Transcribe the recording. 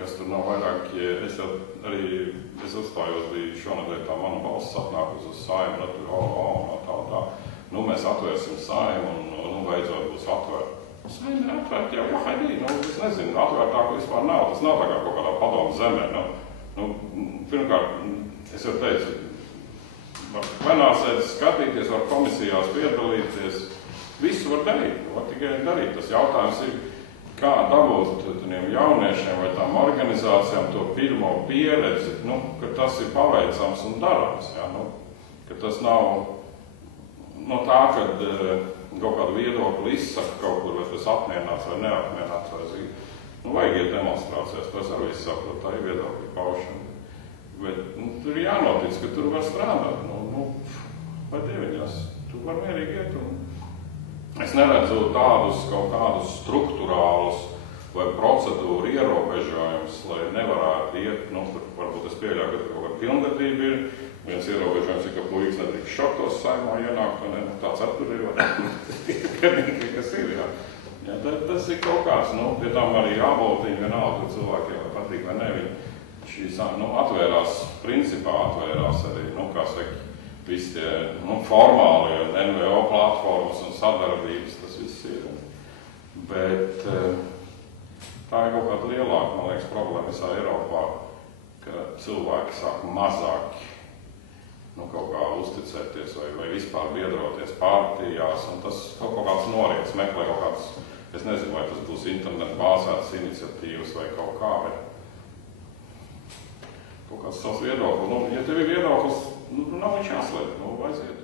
kas tur nav vairāk, es uzstājos, bija šonadēļ tā mana balss atnākus uz Saeimu, tā. Nu, mēs atvērsim Saeimu un beidzot būs atvērt. Saeima ir atvērt jau, haidī, es nezinu, atvērtāku vispār nav, tas nav tā kā kaut kādā padomu zemē, pirmkārt, es jau teicu, var plenārsēdes skatīties, var komisijās piedalīties, visu var darīt, var tikai darīt. Tas jautājums ir, kā dabūt tiem jauniešiem vai tām organizācijām to pirmo pieredzi, ka tas ir paveicams un darāms, ka tas nav no tā, kad kaut kādu viedokli izsaka kaut kur, vai tas apmierināts vai neapmierināts, vai zina. Vajag iet demonstrācijās, tas arī viss saprot, tā ir viedokļa paušana. Bet tur ir jānotic, ka tur var strādāt. Vai dieviņās, tur var mierīgi iet. Es neredzu tādus kaut kādus struktūrālus vai procedūru ierobežojumus, lai nevarētu iet, varbūt es pieļauju, ka kaut kāda pilngadība ir. Viens ierobežojums ir, ka puikas nedrīkst šoktos Saeimā ienākt, tāds attur ir, kas ir, jā. Tas ir kaut kāds, pie tām arī jābaltiņi vienalga, ka cilvēkiem vai patīk vai ne, šīs, atvērās, principā atvērās arī, kā saka, visi tie, formālie NVO platformas un sadarbības, tas viss ir. Bet tā ir kaut kāda lielāka, man liekas, problēma visā Eiropā, ka cilvēki sāk mazāk kaut kā uzticēties vai vispār biedroties partijās, un tas kaut kāds noriets meklē kaut kāds, es nezinu, vai tas būs internetu bāzētas iniciatīvas vai kaut kā, bet kaut kāds savs viedoklis. Ja tev ir viedoklis, nav viņš jāslēp, aiziet.